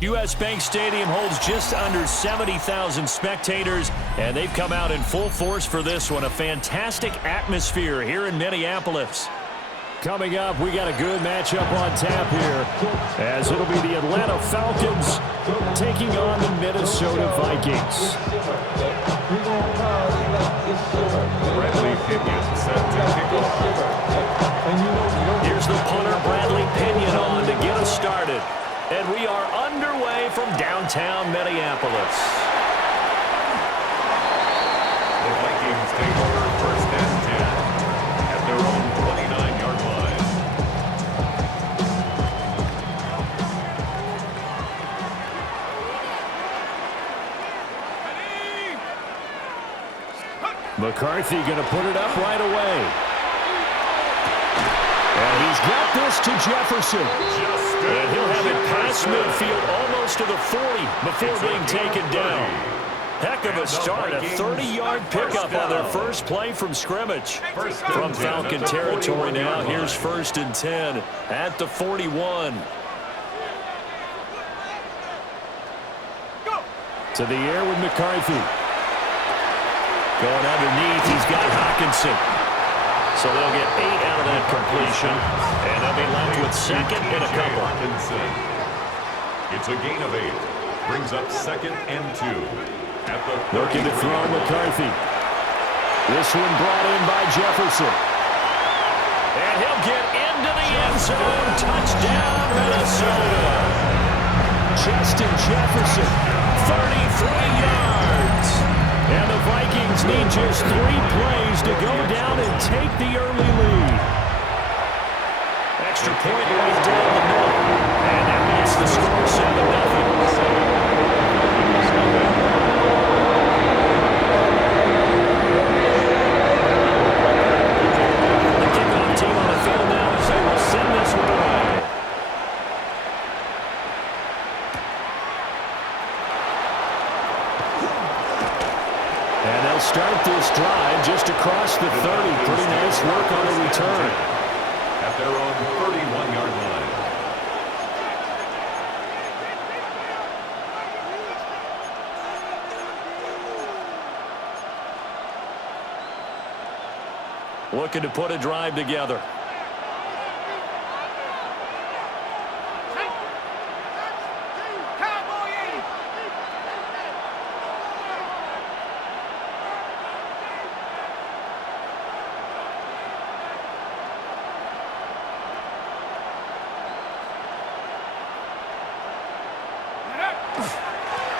U.S. Bank Stadium holds just under 70,000 spectators, and they've come out in full force for this one. A fantastic atmosphere here in Minneapolis. Coming up, we got a good matchup on tap here, as it'll be the Atlanta Falcons taking on the Minnesota Vikings. Bradley Pinion set to kick off. Here's the punter, Bradley Pinion, on to get us started. And we are underway from downtown Minneapolis. The Vikings take over first and 10 at their own 29-yard line. McCarthy going to put it up right away. And he's got this to Jefferson. And he'll have it past midfield almost to the 40 before being taken down. Heck of a start, a 30-yard pickup on their first play from scrimmage. From Falcon territory now, here's 1st and 10 at the 41. To the air with McCarthy. Going underneath, he's got Hawkinson. So they'll get 8 out of that completion, and they'll be left with second and a couple. It's a gain of 8. Brings up 2nd and 2. At the looking to throw McCarthy. This one brought in by Jefferson. And he'll get into the end zone. Touchdown, Minnesota. Justin Jefferson, 33 yards. And the Vikings need just 3 plays to go down and take the early lead. Extra point right down the middle. And that makes the score 7-0. The kickoff team on the field now as they will send this one away. And they'll start this drive just across the 30. Pretty nice work on the return. At their own 31-yard line. Looking to put a drive together.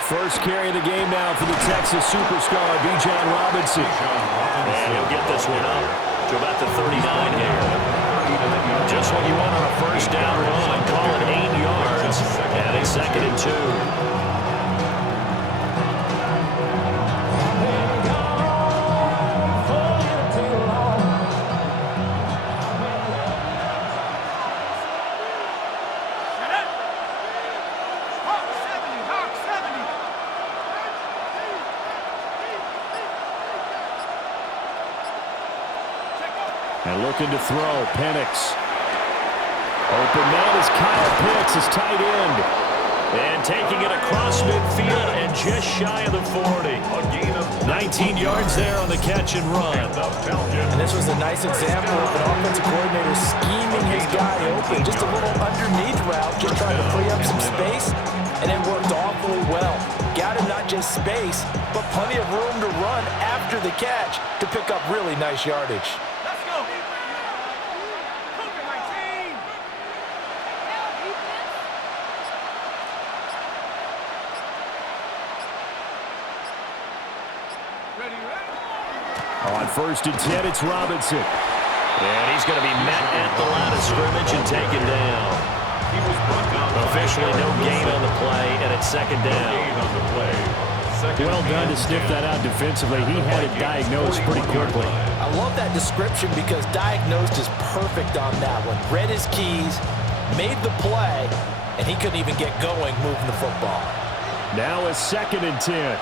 First carry of the game now for the Texas superstar, Bijan Robinson. And he'll get this one up to about the 39 here. Just what you want on a first down run. Call it 8 yards. And a 2nd and 2. And looking to throw, Penix. Open man is Kyle Pitts, his tight end. And taking it across midfield and just shy of the 40. A gain of 19 yards there on the catch and run. And this was a nice example of an offensive coordinator scheming his guy open. Just a little underneath route, just trying to free up some space. And it worked awfully well. Got him not just space, but plenty of room to run after the catch to pick up really nice yardage. On 1st and 10, it's Robinson. And he's going to be met at the line of scrimmage and taken down. Officially no gain on the play, and it's 2nd down. Well done to sniff that out defensively. He had it diagnosed pretty quickly. I love that description because diagnosed is perfect on that one. Read his keys, made the play, and he couldn't even get going moving the football. Now a 2nd and 10.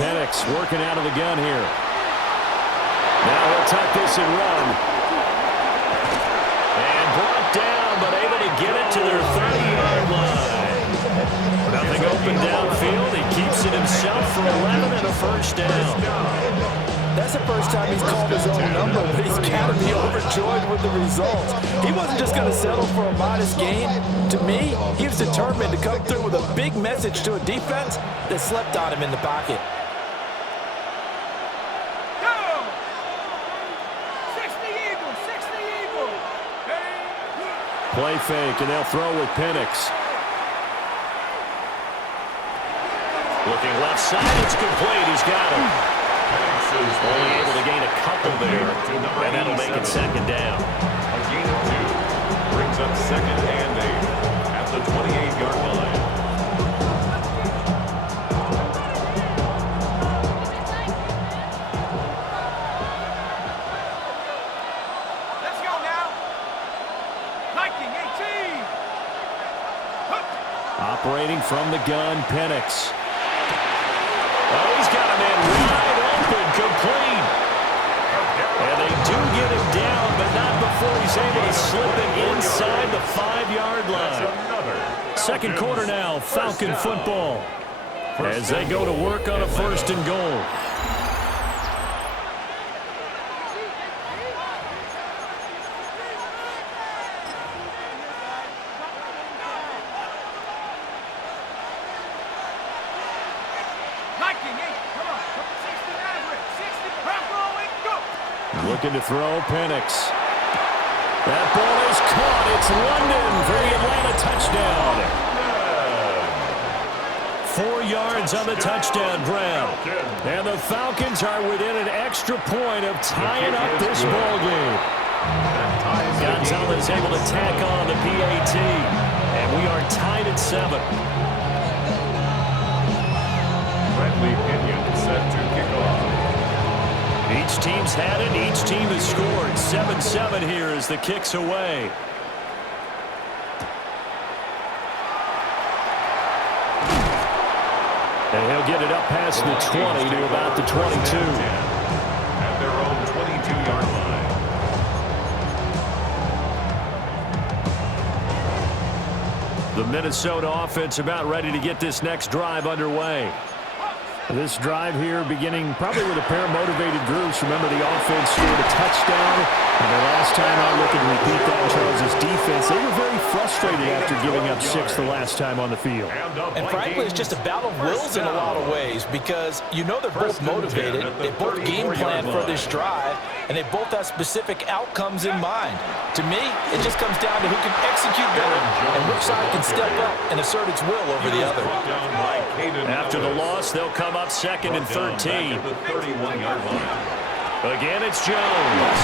Penix working out of the gun here. tuck this and run. And brought down, but able to get it to their 30-yard line. Nothing open downfield. He keeps it himself for 11 and a first down. That's the first time he's called his own number, but he's got to be overjoyed with the results. He wasn't just going to settle for a modest gain. To me, he was determined to come through with a big message to a defense that slept on him in the pocket. Play fake, and they'll throw with Penix. Looking left side, it's complete. He's got him. Only able to gain a couple there, and that'll make it second down. A gain of 2 brings up second and 8 at the 28-yard line. Let's go now. Viking 18. Operating from the gun, Penix. Oh, he's got a man wide open, complete. And they do get him down, but not before he's able to slip it inside the 5-yard line. Second quarter now, Falcon football, as they go to work on a first and goal. Looking to throw, Penix. That ball is caught. It's London for the Atlanta touchdown. 4 yards on the touchdown grab. And the Falcons are within an extra point of tying up this ball game. Gonzalez able to tack on the PAT. And we are tied at 7. Bradley Pinion set to kick off. Each team's had it. Each team has scored. 7-7 here as the kick's away. And he'll get it up past the 20 to about the 22. At their own 22-yard line. The Minnesota offense about ready to get this next drive underway. This drive here beginning probably with a pair of motivated groups. Remember, the offense scored a touchdown. And the last time I look and repeat that, Charles' defense, they were very frustrated after giving up 6 the last time on the field. And frankly, it's just a battle of wills in a lot of ways because you know they're both motivated. They both game plan for this drive, and they both have specific outcomes in mind. To me, it just comes down to who can execute better and which side can step up and assert its will over the other. After the loss, they'll come up second and 13. Again, it's Jones.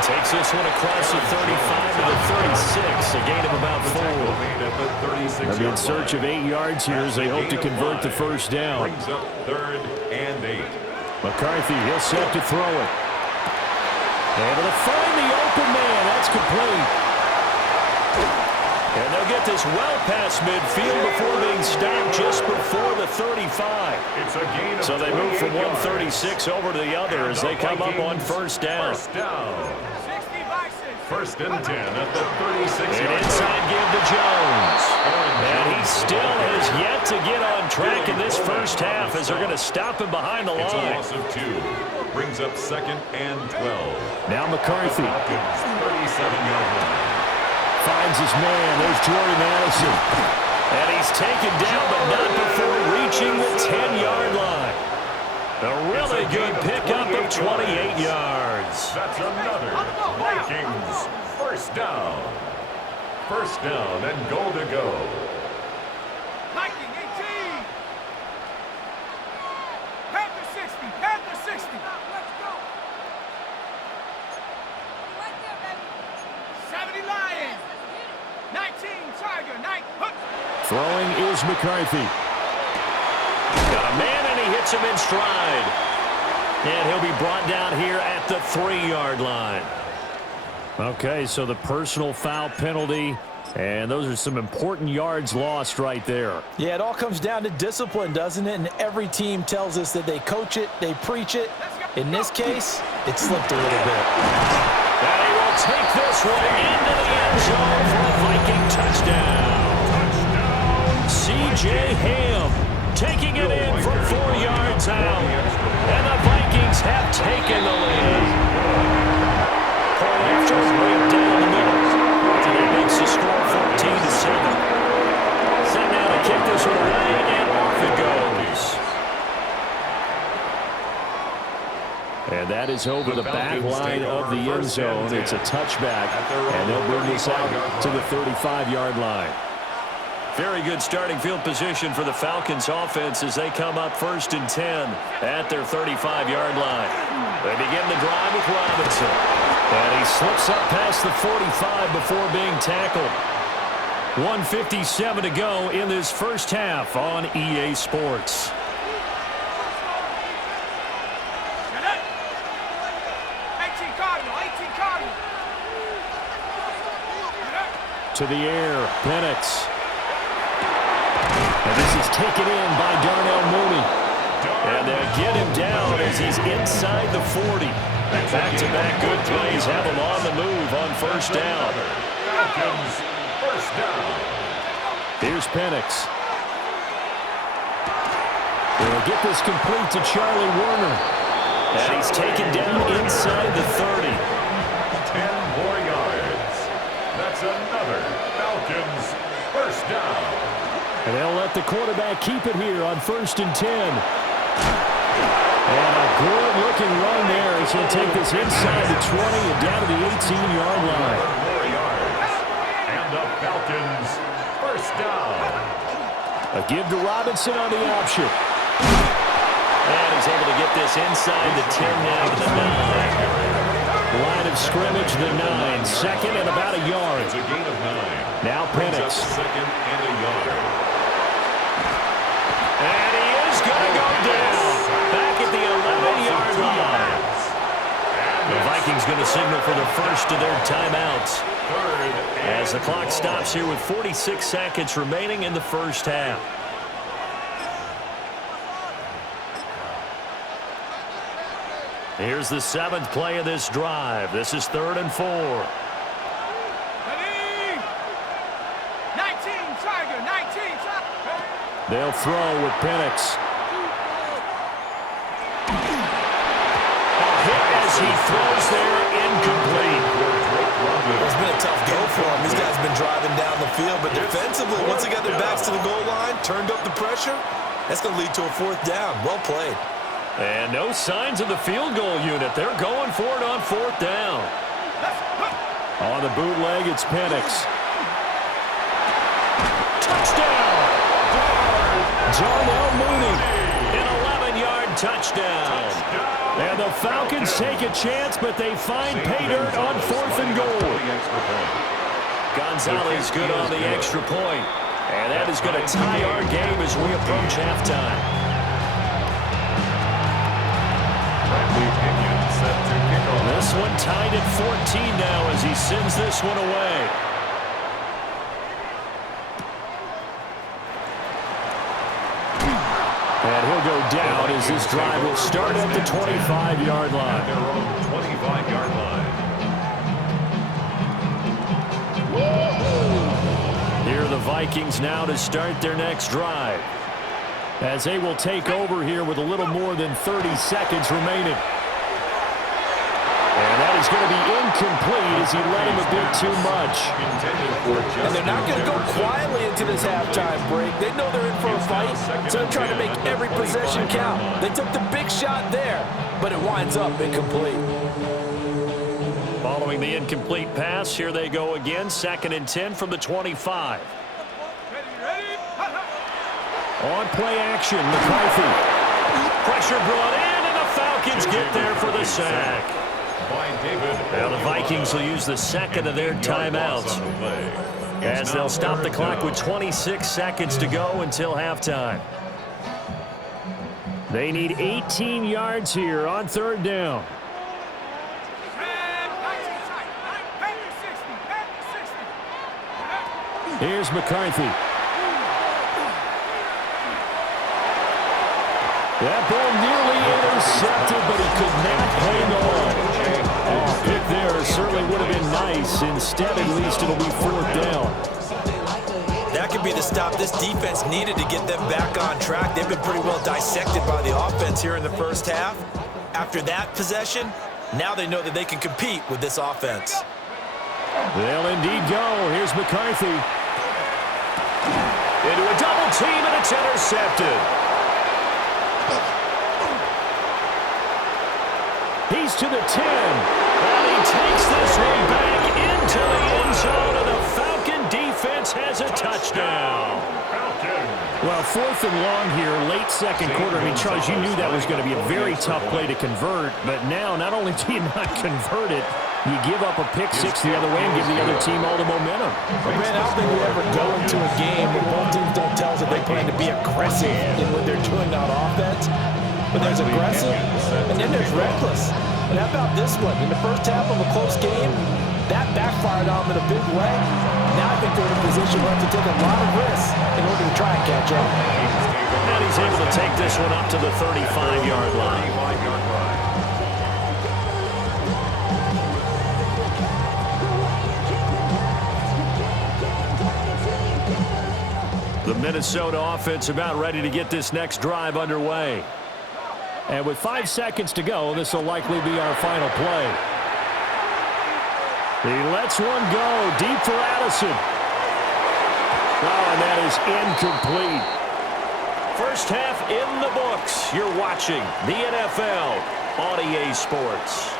Takes this one across the 35 to the 36, a gain of about 4. They'll be in search of 8 yards here as they hope to convert the first down. Brings up 3rd and 8. McCarthy, he'll set to throw it. Able to find the open man. That's complete. And they'll get this well past midfield before being stopped just before the 35. It's a gain of So they move from 136 136 over to the other as they come up on first down. First and 10 at the 36-yard An line. inside give to Jones. And he still has yet to get on track in this first half as they're going to stop him behind the It's a line. loss of 2. Brings up 2nd and 12. Now McCarthy Falcons, 37-yard line. finds his man. There's Jordan Addison. And he's taken down, but not before reaching the 10-yard line. A really good pickup of 28 yards. That's another Vikings first down. First down and goal to go. Viking 18. Panther 60. Panther 60. Let's go. Right there, baby. 70 Lions. 19 Tiger. 9 Hook. Throwing is McCarthy. Got a man, and he hits him in stride. And he'll be brought down here at the 3-yard line. Okay, so the personal foul penalty, and those are some important yards lost right there. Yeah, it all comes down to discipline, doesn't it? And every team tells us that they coach it, they preach it, In this case, it slipped a little bit. And he will take this one into the end zone for a Viking touchdown. C.J. Ham taking it in from 4 yards out. And the Vikings have taken the lead. Point after right down the middle. And that makes the score 14-7. Set now to kick this one away, and off it goes. And that is over the back line of the end zone. It's a touchback, and they'll bring this out to the 35-yard line. Very good starting field position for the Falcons offense as they come up 1st and 10 at their 35-yard line. They begin the drive with Robinson. And he slips up past the 45 before being tackled. 1:57 to go in this first half on EA Sports. To the air, Penix. And this is taken in by Darnell Mooney. And they'll get him down as he's inside the 40. Back-to-back good plays have him on the move on 1st down. Falcons, 1st down. Here's Penix. They'll get this complete to Charlie Warner. And he's taken down inside the 30. 10 more yards. That's another Falcons 1st down. And they'll let the quarterback keep it here on 1st and 10. And a good-looking run there as he'll take this inside the 20 and down to the 18-yard line. 4 more yards. And the Falcons 1st down. A give to Robinson on the option. And he's able to get this inside the 10 now to the 9. Line of scrimmage, the 9. Second and about a yard. It's a gain of 9. Now Penix. Second and a yard. And he is going to go down. Back at the 11-yard line. The Vikings going to signal for the first of their timeouts. As the clock stops here with 46 seconds remaining in the first half. Here's the 7th play of this drive. This is 3rd and 4. 19, Tiger, 19, Tiger. They'll throw with Penix. A hit as he throws there, incomplete. It's been a tough go for him. These guys have been driving down the field, but defensively, once they got their backs to the goal line, turned up the pressure, that's going to lead to a 4th down. Well played. And no signs of the field goal unit. They're going for it on 4th down. On the bootleg, it's Penix. Touchdown! Darnell Mooney, an 11-yard touchdown. And the Falcons take a chance, but they find pay dirt on 4th and goal. Gonzalez good on the extra point. And that is going to tie our game as we approach halftime. This one tied at 14 now as he sends this one away. And he'll go down as this drive will start at the 25-yard line. Their own 25-yard line. Here are the Vikings now to start their next drive. As they will take over here with a little more than 30 seconds remaining. And that is going to be incomplete as he let him a bit too much. And they're not going to go quietly into this halftime break. They know they're in for a fight, so they're trying to make every possession count. They took the big shot there, but it winds up incomplete. Following the incomplete pass, here they go again. 2nd and 10 from the 25. On play action, McCarthy. Pressure brought in, and the Falcons get there for the sack. Now the Vikings will use the 2nd of their timeouts as they'll stop the clock with 26 seconds to go until halftime. They need 18 yards here on 3rd down. Here's McCarthy. That ball nearly intercepted, but he could not hang on. Oh, pick there certainly would have been nice. Instead, at least it'll be fourth down. That could be the stop this defense needed to get them back on track. They've been pretty well dissected by the offense here in the first half. After that possession, now they know that they can compete with this offense. They'll indeed go. Here's McCarthy. Into a double team, and it's intercepted. He's to the 10. And he takes this one back into the end zone, and the Falcon defense has a touchdown. Well, fourth and long here, late second quarter. I mean, Charles, you knew that was going to be a very tough play to convert, but now not only do you not convert it, you give up a pick six the other way and give the other team all the momentum. But man, I don't think we ever go into a game where both teams don't tell us that they plan to be aggressive in what they're doing on offense. But there's aggressive, and then there's reckless. And how about this one? In the first half of a close game, that backfired on them in a big way. Now I think they're in a position where they have to take a lot of risks in order to try and catch up. And he's able to take this one up to the 35-yard line. The Minnesota offense about ready to get this next drive underway. And with 5 seconds to go, this will likely be our final play. He lets one go deep for Addison. Oh, and that is incomplete. First half in the books. You're watching the NFL on EA Sports.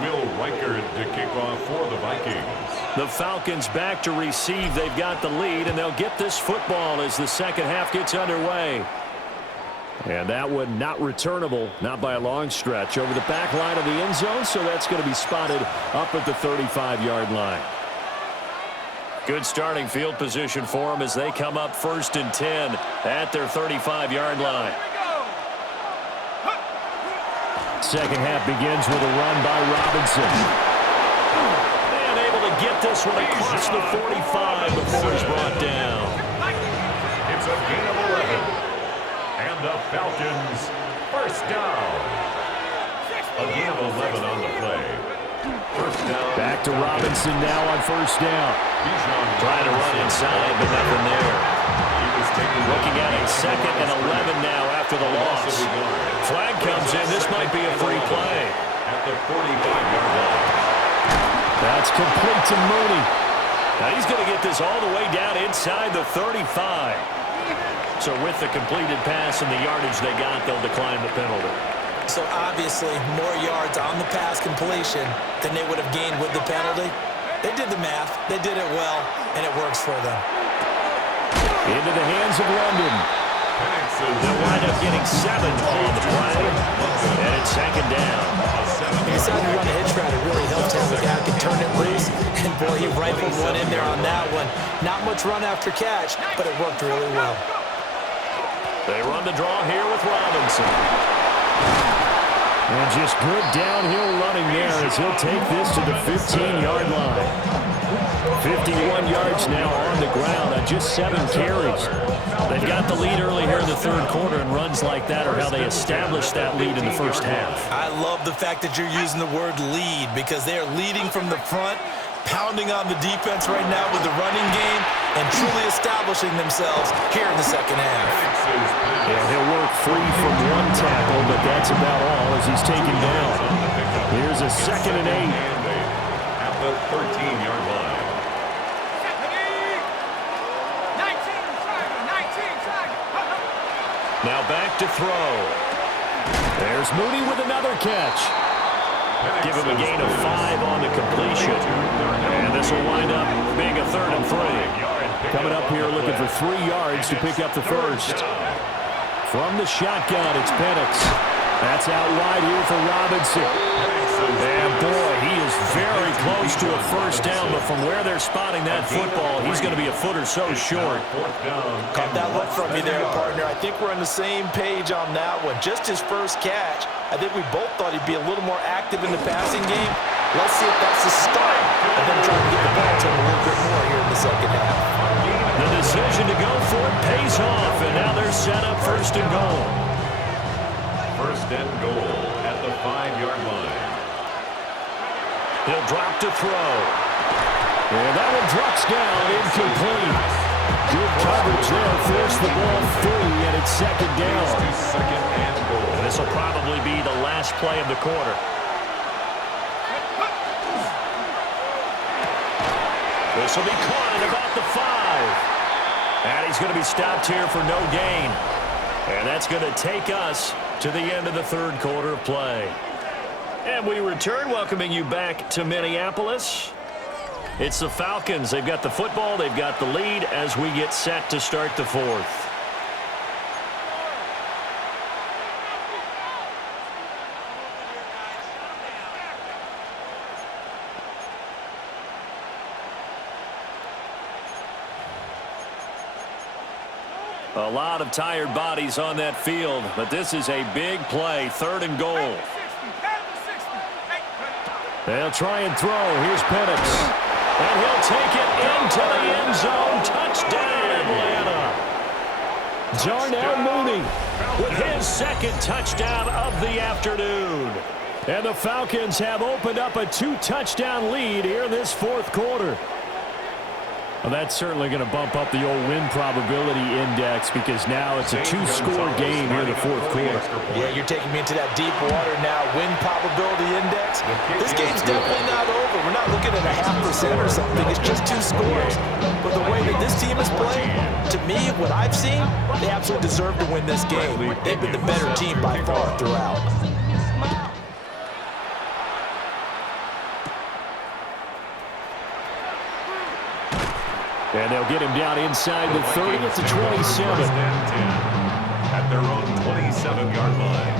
Will Reichard to kick off for the Vikings. The Falcons back to receive. They've got the lead, and they'll get this football as the second half gets underway. And that one not returnable, not by a long stretch, over the back line of the end zone, so that's going to be spotted up at the 35-yard line. Good starting field position for them as they come up 1st and 10 at their 35-yard line. Second half begins with a run by Robinson. And able to get this one across the 45 before he's brought down. It's a gain of 11. And the Falcons first down. A gain of 11 on the play. First down. Back to Robinson now on first down. Trying to run inside, but nothing there. Looking at it, 2nd and 11 now after the loss. Flag comes in. This might be a free play. At the 45-yard line. That's complete to Mooney. Now he's going to get this all the way down inside the 35. So with the completed pass and the yardage they got, they'll decline the penalty. So obviously, more yards on the pass completion than they would have gained with the penalty. They did the math. They did it well, and it works for them. Into the hands of London. They'll wind up getting 7 on the play. And it's 2nd down. He decided to run a hitch route. It really helped him. The guy could turn it loose. And, boy, he rifled one in there on that one. Not much run after catch, but it worked really well. They run the draw here with Robinson. And just good downhill running there as he'll take this to the 15-yard line. 51 yards now on the ground on just 7 carries. They've got the lead early here in the third quarter, and runs like that are how they established that lead in the first half. I love the fact that you're using the word lead because they are leading from the front, pounding on the defense right now with the running game, and truly establishing themselves here in the second half. Yeah, he'll work free from one tackle, but that's about all as he's taken down. Here's a 2nd and 8. At the 13-yard line. Now back to throw. There's Mooney with another catch. Give him a gain of 5 on the completion. And this will wind up being a 3rd and 3. Coming up here looking for 3 yards to pick up the first. From the shotgun, it's Penix. That's out wide here for Robinson. And boy, he is very close to a first down, but from where they're spotting that football, he's going to be a foot or so short. Caught that look from me there, partner. I think we're on the same page on that one. Just his first catch. I think we both thought he'd be a little more active in the passing game. Let's see if that's the start of them trying to get the ball to him a little bit more here in the second half. The decision to go for it pays off, and now they're set up first and goal. First and goal at the 5-yard line. He'll drop to throw. And that one drops down, incomplete. Good coverage there, forced the ball free, and it's second down. Second and goal. And this will probably be the last play of the quarter. This will be caught at about the 5. And he's going to be stopped here for no gain. And that's going to take us to the end of the third quarter of play. And we return, welcoming you back to Minneapolis. It's the Falcons. They've got the football. They've got the lead as we get set to start the fourth. A lot of tired bodies on that field, but this is a big play, third and goal. They'll try and throw. Here's Penix. And he'll take it into the end zone. Touchdown, Atlanta. Darnell Mooney with his second touchdown of the afternoon. And the Falcons have opened up a 2-touchdown lead here in this fourth quarter. Well, that's certainly going to bump up the old win probability index because now it's a 2-score game here in the fourth quarter. Yeah, you're taking me into that deep water now. Win probability index. This game's definitely not over. We're not looking at a 0.5% or something. It's just 2 scores. But the way that this team has played, to me, what I've seen, they absolutely deserve to win this game. They've been the better team by far throughout. And they'll get him down inside the 30 at the 27. At their own 27-yard line.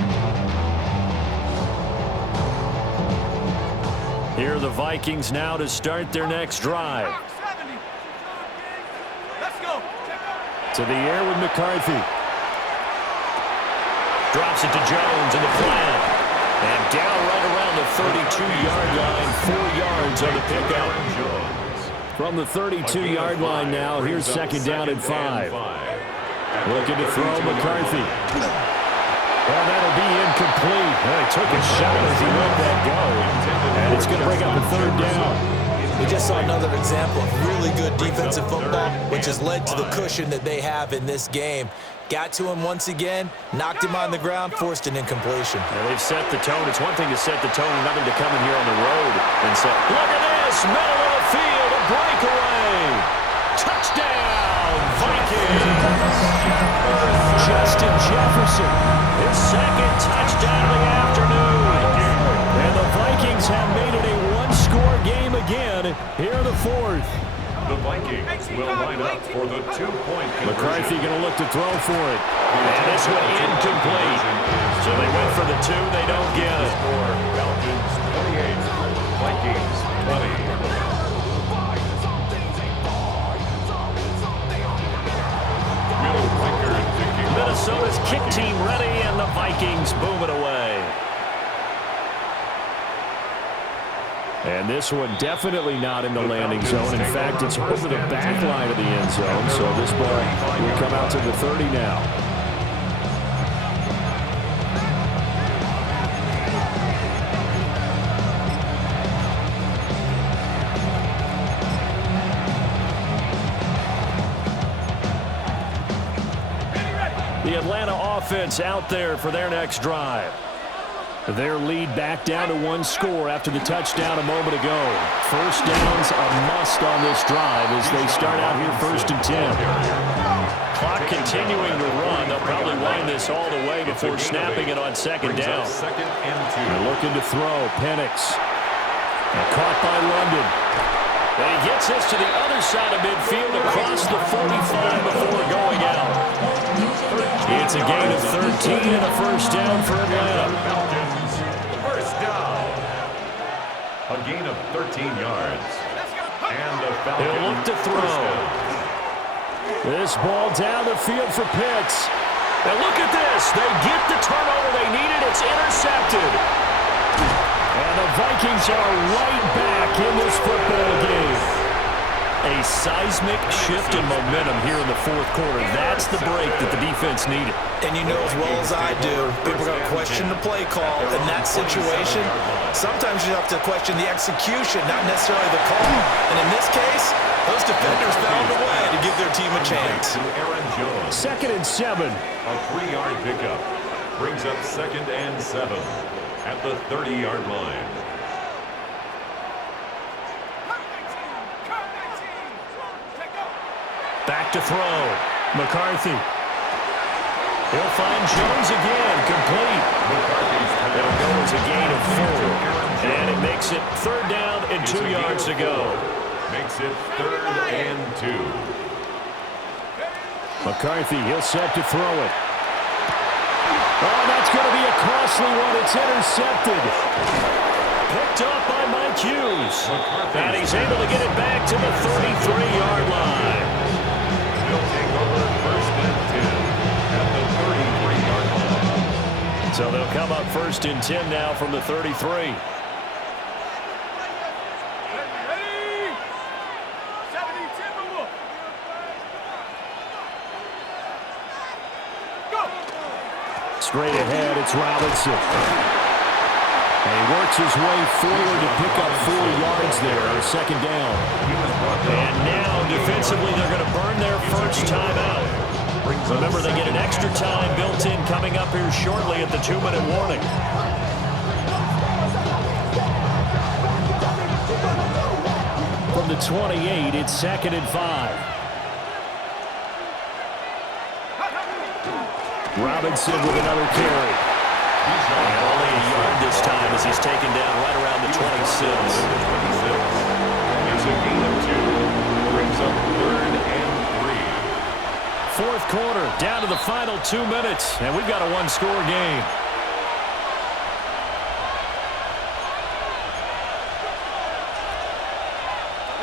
Here are the Vikings now to start their next drive. To the air with McCarthy. Drops it to Jones in the flat. And down right around the 32-yard line, 4 yards on the pickup. From the 32-yard line now, here's second down and 5. Looking to throw McCarthy. Well, that'll be incomplete. Well, he took a shot as he let that go. And it's going to bring up a third down. We just saw another example of really good defensive football, which has led to the cushion that they have in this game. Got to him once again, knocked him on the ground, forced an incompletion. And they've set the tone. It's one thing to set the tone, another to come in here on the road and say, look at this, middle of the field, a breakaway. Touchdown, Vikings. Justin Jefferson, his second touchdown of the afternoon. And the Vikings have made it a 1-score game again here in the fourth. The Vikings will line up for the 2-point conversion. McCarthy going to look to throw for it. And this one incomplete. So they went for the 2. They don't get it. Score, Falcons 28, Vikings 20. Minnesota's kick team ready, and the Vikings boom it away. And this one definitely not in the landing zone. In fact, it's over the back line of the end zone. So this ball will come out to the 30 now. The Atlanta offense out there for their next drive. Their lead back down to 1 score after the touchdown a moment ago. First down's a must on this drive as they start out here 1st and 10. Clock continuing to run. They'll probably wind this all the way before snapping it on second down. They're looking to throw. Penix. Caught by London. And he gets this to the other side of midfield across the 45 before going out. It's a gain of 13 and a first down for Atlanta. First down. A gain of 13 yards. And the Falcons. He'll look to throw. This ball down the field for Pitts. And look at this. They get the turnover they needed. It's intercepted. And the Vikings are right back in this football game. A seismic shift in momentum here in the fourth quarter. That's the break that the defense needed. And you know as well as I do, people are going to question the play call. In that situation, sometimes you have to question the execution, not necessarily the call. And in this case, those defenders found a way to give their team a chance. Second and 7. A 3-yard pickup brings up 2nd and 7 at the 30-yard line. Back to throw. McCarthy. He'll find Jones again. Complete. It'll go as a gain of 4. And it makes it 3rd down and 2 yards to go. Makes it 3rd and 2. McCarthy, he'll set to throw it. Oh, that's going to be a costly one. It's intercepted. Picked up by Mike Hughes. And he's able to get it back to the 33-yard line. He'll take over 1st and 10 at the 33-yard line. So they'll come up 1st and 10 now from the 33. Straight ahead, it's Robinson. And he works his way forward to pick up 4 yards there, 2nd down. And now, defensively, they're going to burn their first timeout. Remember, they get an extra time built in coming up here shortly at the 2-minute warning. From the 28, it's 2nd and 5. Robinson with another carry. And only a yard this time as he's taken down right around the 26. There's a gain of 2. Brings up 3rd and 3. Fourth quarter, down to the final 2 minutes, and we've got a one-score game.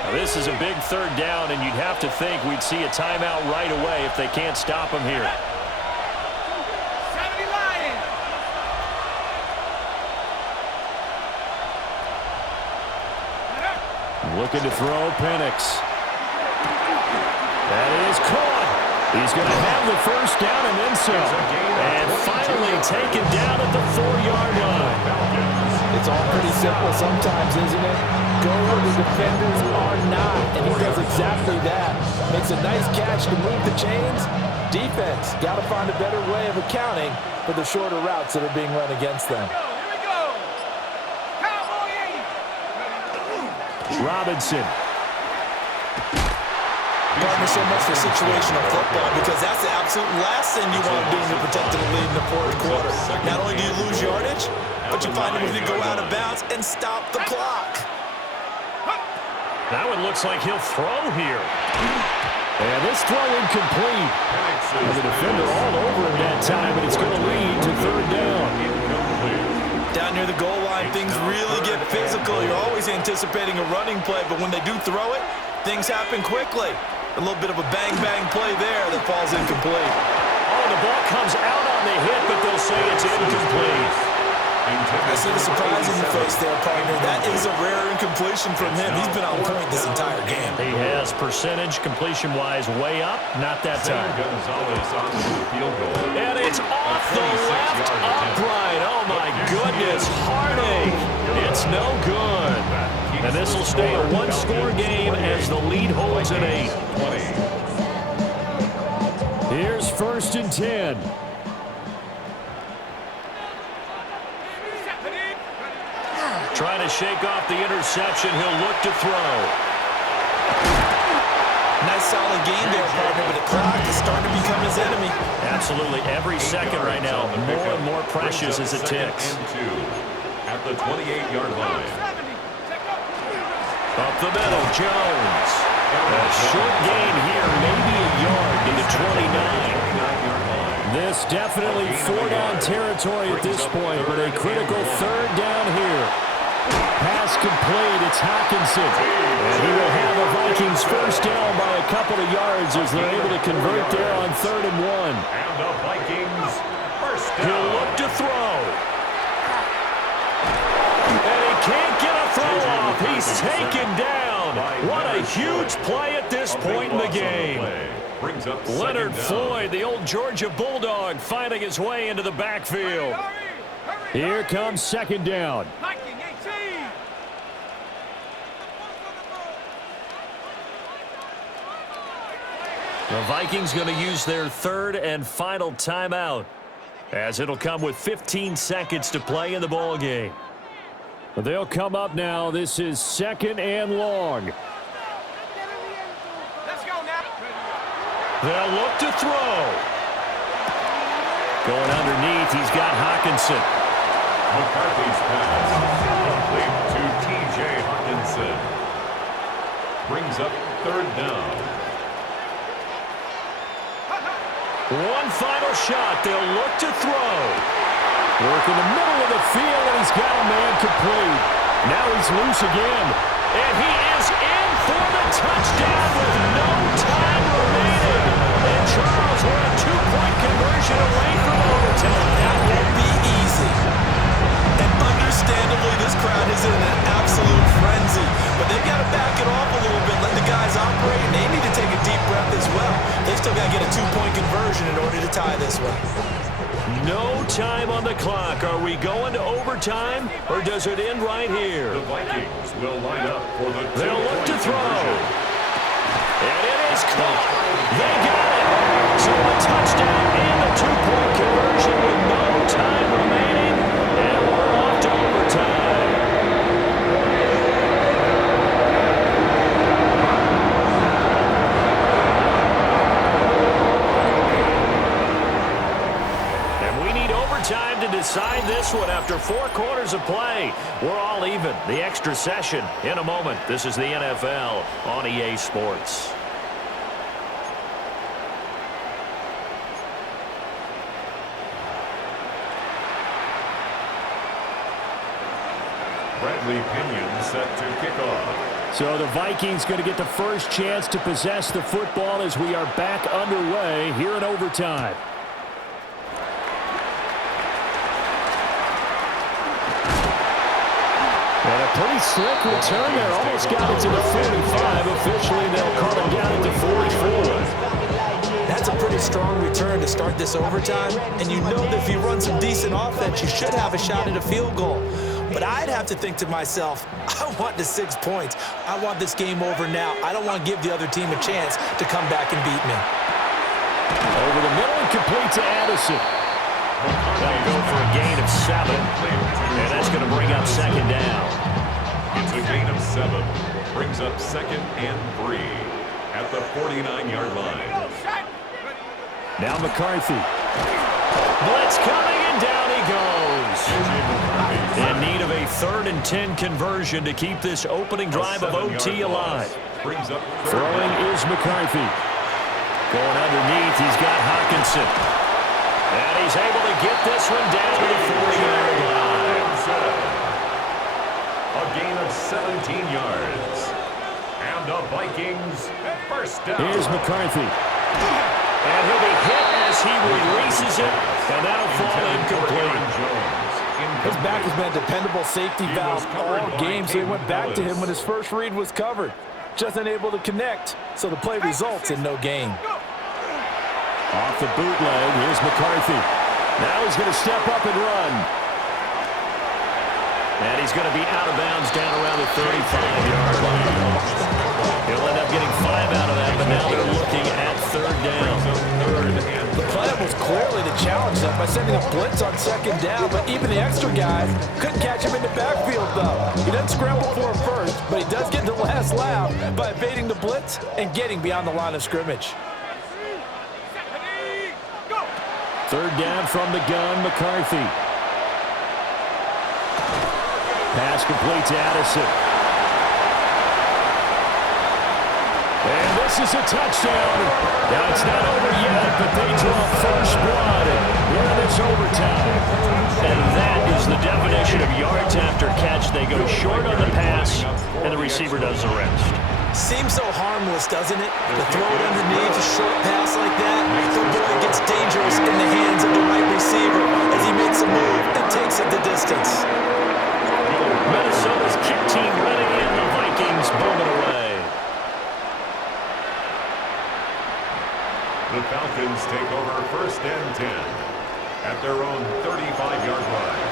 Now, this is a big 3rd down, and you'd have to think we'd see a timeout right away if they can't stop him here. Looking to throw, Penix. That is caught. He's going to have the first down and then some. And finally taken down at the 4-yard line. It's all pretty simple sometimes, isn't it? Go where the defenders are not, and he does exactly that. Makes a nice catch to move the chains. Defense, got to find a better way of accounting for the shorter routes that are being run against them. Robinson. Partner, so much for situational football because that's the absolute last thing you want to do when you're protecting the lead in the fourth quarter. Not only do you lose yardage, but you find a way to go out of bounds and stop the clock. That one looks like he'll throw here. And this throw incomplete. And the defender all over him that time, and it's going to lead to 3rd down. Down near the goal line, things really get physical. You're always anticipating a running play, but when they do throw it, things happen quickly. A little bit of a bang-bang play there that falls incomplete. Oh, the ball comes out on the hit, but they'll say it's incomplete. I see the surprise in your face there, partner. That is a rare incompletion from him. He's been on point this entire game. He has percentage completion-wise way up. Not that time. And it's off the left upright. Oh, my goodness. Heartache. It's no good. And this will stay a one-score game as the lead holds at 8. Here's 1st and 10. Trying to shake off the interception. He'll look to throw. Nice solid game there, partner, but the clock is starting to become his enemy. Absolutely. Every second right now, more and more precious as it ticks. At the 28-yard line. Up the middle, Jones. A short gain here, maybe a yard to the 29. This definitely 4-down territory at this point, but a critical 3rd down here. Pass complete, it's Hockenson. And he will have the Vikings first down by a couple of yards as they're able to convert there on 3rd and 1. And the Vikings first down. He'll look to throw. And he can't get a throw off. He's taken down. What a huge play at this point in the game. Leonard Floyd, the old Georgia Bulldog, finding his way into the backfield. Here comes second down. Viking 18. The Vikings going to use their third and final timeout, as it'll come with 15 seconds to play in the ball game. They'll come up now. This is second and long. Let's go now. They'll look to throw. Going underneath, he's got Hawkinson. McCarthy's pass complete to T.J. Hawkinson. Brings up third down. One final shot. They'll look to throw. Work in the middle of the field, and he's got a man complete. Now he's loose again. And he is in for the touchdown with no time remaining. And Charles, we're a two-point conversion away from overtime. That won't be easy. And understandably, this crowd is in an absolute frenzy. But they've got to back it off a little bit, let the guys operate, and they need to take a deep breath as well. They've still got to get a two-point conversion in order to tie this one. No time on the clock. Are we going to overtime, or does it end right here? The Vikings will line up for the They'll look to throw. conversion. And it is caught. They got it. So a touchdown and a two-point conversion with no time remaining. And we're off to overtime. Time to decide this one after 4 quarters of play. We're all even. The extra session in a moment. This is the NFL on EA Sports. Bradley Pinion set to kick off. So the Vikings going to get the first chance to possess the football as we are back underway here in overtime. And a pretty slick return there. Almost got it to the 45. Officially, they'll call it down at the 44. That's a pretty strong return to start this overtime. And you know that if you run some decent offense, you should have a shot at a field goal. But I'd have to think to myself, I want the 6 points. I want this game over now. I don't want to give the other team a chance to come back and beat me. Over the middle and complete to Addison. That'll go for a gain of 7. And that's going to bring up second down. It's a gain of 7. Brings up second and 3 at the 49-yard line. Now McCarthy. Blitz coming, and down he goes. In need of a 3rd and 10 conversion to keep this opening drive of OT alive. Throwing is McCarthy. Going underneath, he's got Hawkinson. And he's able to get this one down to the 40-yard line. A gain of 17 yards. And the Vikings first down. Here's McCarthy. And he'll be hit as he releases it. And that'll fall incomplete. His back has been a dependable safety valve all game, so he went back to him when his first read was covered. Just unable to connect, so the play results in no gain. Off the bootleg, here's McCarthy. Now he's going to step up and run. And he's going to be out of bounds down around the 35-yard line. He'll end up getting 5 out of that, but now they're looking at 3rd down. The plan was clearly to challenge them by sending a blitz on 2nd down, but even the extra guys couldn't catch him in the backfield, though. He doesn't scramble for him first, but he does get the last laugh by evading the blitz and getting beyond the line of scrimmage. 3rd down from the gun, McCarthy. Pass complete to Addison. And this is a touchdown. Now it's not over yet, but they draw first blood here in this overtime. And that is the definition of yards after catch. They go short on the pass, and the receiver does the rest. Seems so harmless, doesn't it? To throw it underneath a short pass like that, the boy gets dangerous in the hands of the right receiver as he makes a move and takes it the distance. Minnesota's kick team running in, the Vikings boom it away. at their own 35-yard line.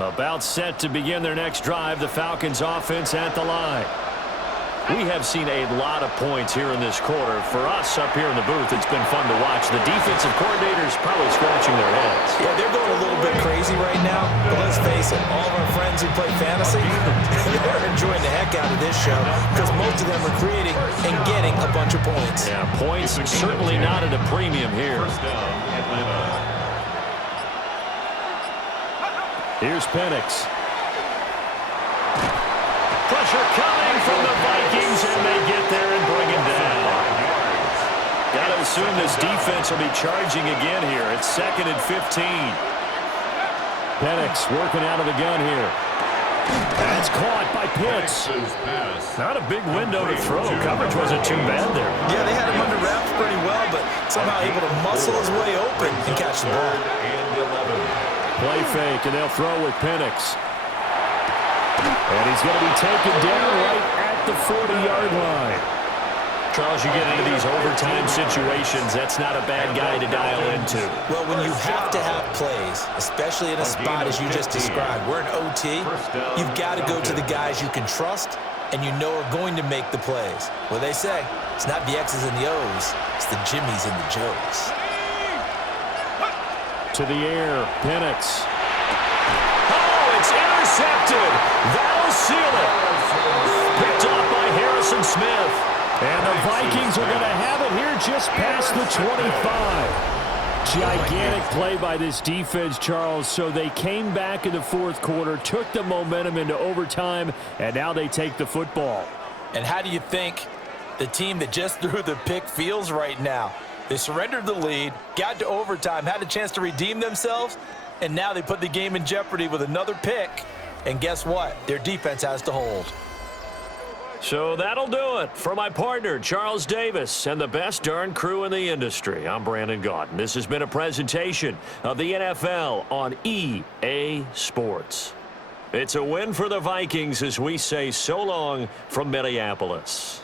About set to begin their next drive, the Falcons offense at the line. We have seen a lot of points here in this quarter. For us up here in the booth, it's been fun to watch. The defensive coordinators probably scratching their heads. Yeah, they're going a little bit crazy right now. But let's face it, all of our friends who play fantasy, they're enjoying the heck out of this show because most of them are creating and getting a bunch of points. Yeah, points certainly not at a premium here. First down, Atlanta. Here's Penix. Pressure coming from the Vikings, and they get there and bring him down. Got to assume this defense will be charging again here. It's 2nd and 15. Penix working out of the gun here. That's caught by Pitts. Not a big window to throw. Coverage wasn't too bad there. Yeah, they had him under wraps pretty well, but somehow able to muscle his way open and catch the ball. Play fake, and they'll throw with Penix. And he's going to be taken down right at the 40-yard line. Charles, you get into these overtime situations, that's not a bad guy to dial into. Well, when you have to have plays, especially in a spot as you just described, we're in OT, you've got to go to the guys you can trust and you know are going to make the plays. What they say, it's not the X's and the O's, it's the Jimmies and the Joes. To the air, Penix. Oh, it's intercepted. That'll seal it. Picked off by Harrison Smith. And the Vikings are going to have it here just past the 25. Gigantic play by this defense, Charles. So they came back in the fourth quarter, took the momentum into overtime, and now they take the football. And how do you think the team that just threw the pick feels right now? They surrendered the lead, got to overtime, had a chance to redeem themselves, and now they put the game in jeopardy with another pick. And guess what? Their defense has to hold. So that'll do it for my partner, Charles Davis, and the best darn crew in the industry. I'm Brandon Gaudin. This has been a presentation of the NFL on EA Sports. It's a win for the Vikings as we say so long from Minneapolis.